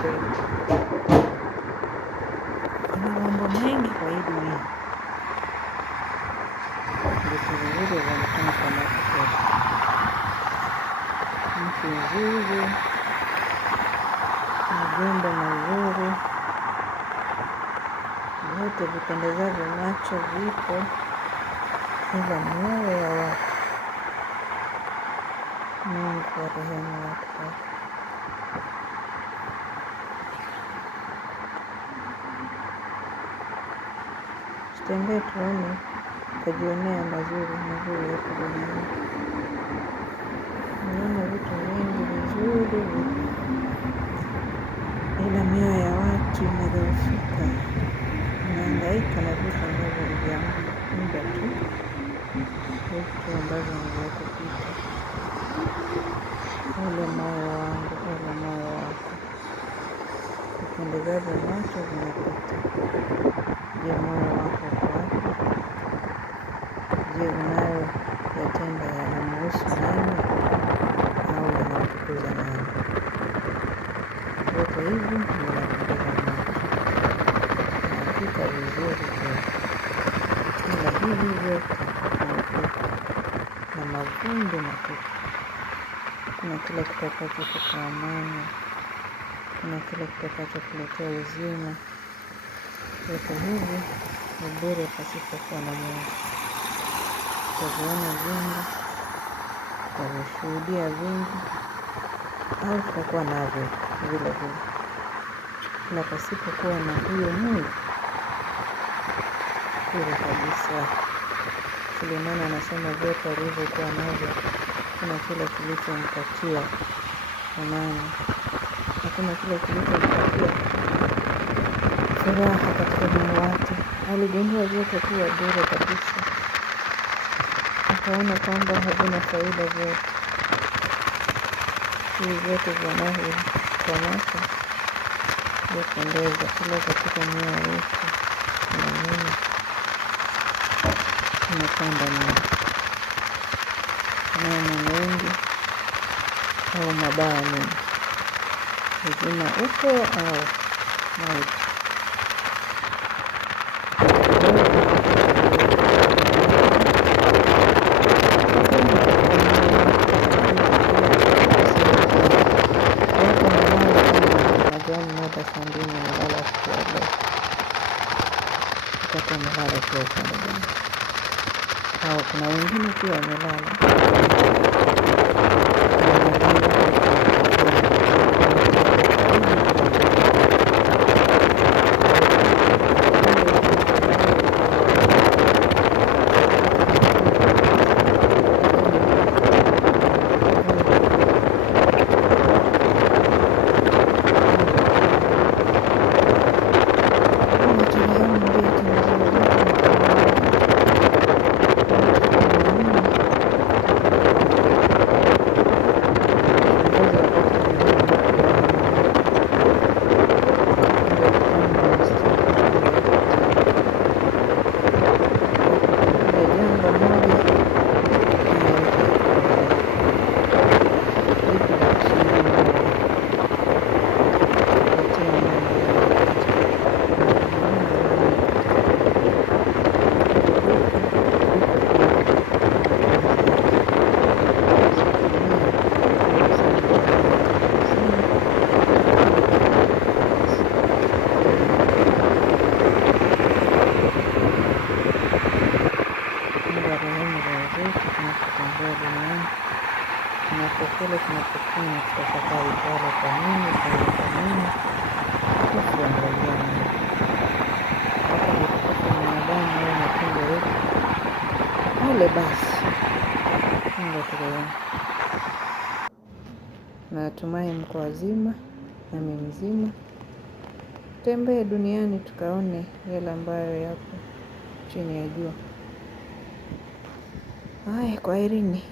kweli. Kuna mambo mengi kwa hii dunia. Vitu vizuri vinaonekana kwa macho kweli. Mti nzuri, majumba mazuri, vyote vipendezavyo macho vipo, ila mioyo ya watu. Mungu warehemu watu wake. Tutembee tuone, tukajionea mazuri yapo duniani. Naona vitu vingi vizuri, ila mioyo ya watu imedhoofika. Inahangaika na vitu ambavyo ni vya muda tu, vitu ambavyo ni vya kupita. Ole moyo wangu, ole moyo wako. Vipendezavyo macho vimepita. Je, moyo wako uko wapi? Je, unayoyatenda yanamhusu nani au yanamtukuza nani? Vyote hivi vinapendeza macho. Napita vizuri kweli. Ila hivi vyote na mavumbi matupu. Kuna kile kitakachokupa amani. Kuna kile kitakachokuletea uzima. Vyote hivi ni bure pasipokuwa na Mungu. Tutaviona vingi, tutavishuhudia vingi, au tutakuwa navyo vile vile. Ila pasipokuwa na huyo Mungu, bure kabisa. Sulemani anasema vyote alivyokuwa navyo, kuna kile kilichompatia amani. Hakuna kile kilichompatia furaha katika moyo wake. Aligundua vyote kuwa bure kabisa. Akaona kwamba havina faida vyote. Hivi vyote vinavyo kwa macho vyapendeza, ila katika mioyo yetu kuna nini? Tunapanda nini? Mema mengi au mabaya mengi? Uzima upo au mauti? Sandini amelala siku ya leo. Tutakuwa amelala kwa upande gani? Au kuna wengine pia wamelala. Tunapokula, tunapokunywa, tutafakari pale kwa nini, tusiangalia nini. Hata nikukufa mwanadamu au matendo yetu, ule basi Mungu atujalie. Natumai mko wazima nami mzima. Tembee duniani tukaone yale ambayo yapo chini ya jua. Haya, kwaherini.